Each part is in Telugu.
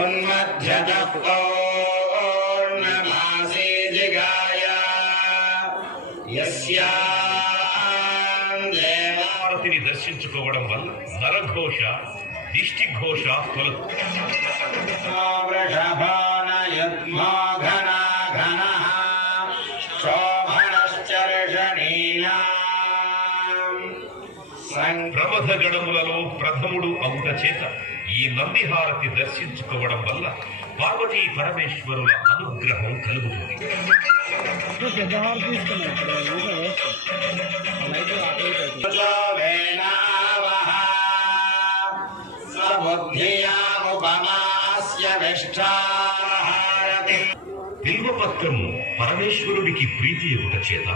उन्मध्यतः पौर्णमासी जिगाय దేవారతిని దర్శించుకోవడం వల్ల నరఘోష దిష్టిఘోష తొలగు. ప్రమథ గణములలో ప్రథముడు అవుట చేత ఈ నందిహారతి దర్శించుకోవడం వల్ల పార్వతీ పరమేశ్వరుల అనుగ్రహం కలుగుతుంది. బిల్వపత్రము పరమేశ్వరుడికి ప్రీతి ఎగుట చేత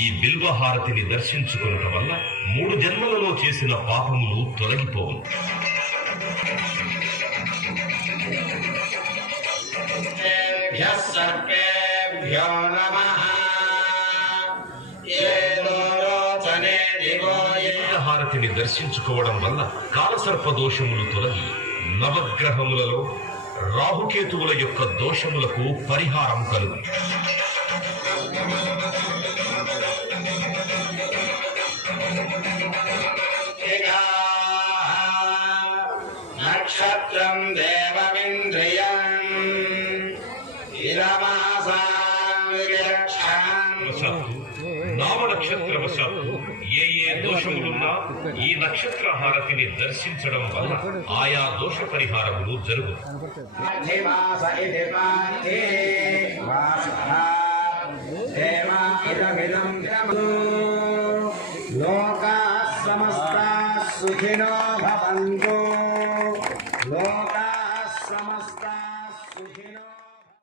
ఈ బిల్వహారతిని దర్శించుకునటం వల్ల 3 జన్మలలో చేసిన పాపములు తొలగిపోవు. హారతిని దర్శించుకోవడం వల్ల కాలసర్ప దోషములు తొలగి నవగ్రహములలో రాహుకేతువుల యొక్క దోషములకు పరిహారం కలుగు. నక్షత్రం దేవమింద్రియం నామ నక్షత్రవశాత్తు ఏ దోషములున్నా ఈ నక్షత్ర హారతిని దర్శించడం వల్ల ఆయా దోష పరిహారములు జరుగు. లోకా సమస్తా సుఖినో భవంతు.